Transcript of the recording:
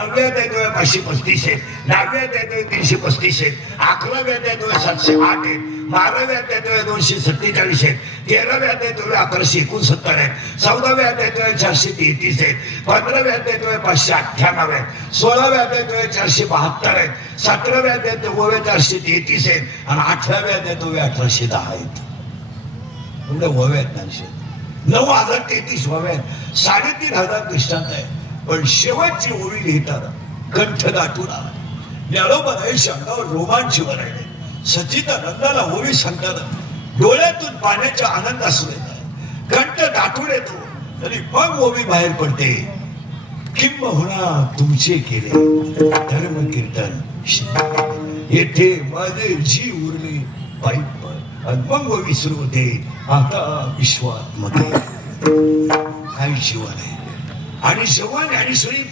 9व्यात येतोय 535 आहे, 10व्यात येतोय 335 आहे, 11व्यात येतोय 708 आहे, 12व्यात येतोय 247 आहे, 13व्यात येतोय 1169 आहे, 14व्यात येतोय 433 आहे, 15व्यात येतोय 598 आहे, 16व्यात येतोय 472 आहे, 17व्यात येतोय 433 आहे आणि 18व्यात येतोय 1810 आहेत. म्हणजे ओव्यात 9033 ओव्यात 3500 दृष्टांत आहे. पण शेवटची ओळी लिहिताना कंठ दाटून आला. ज्ञानोबाने अंगावर रोमांच वरळले. सच्चिदानंदाला ओळी सांगताना डोळ्यातून पाण्याच्या आनंद असू येतात. कंठ दाटून येतो तरी मग ओवी बाहेर पडते. किंबहुना तुमचे केले धर्म कीर्तन येथे माझे जी उरले पाईप आणि मग ओवी सुरू होते. आता विश्वात मध्ये काही जीवन आहे आणि जवान आणि सुरी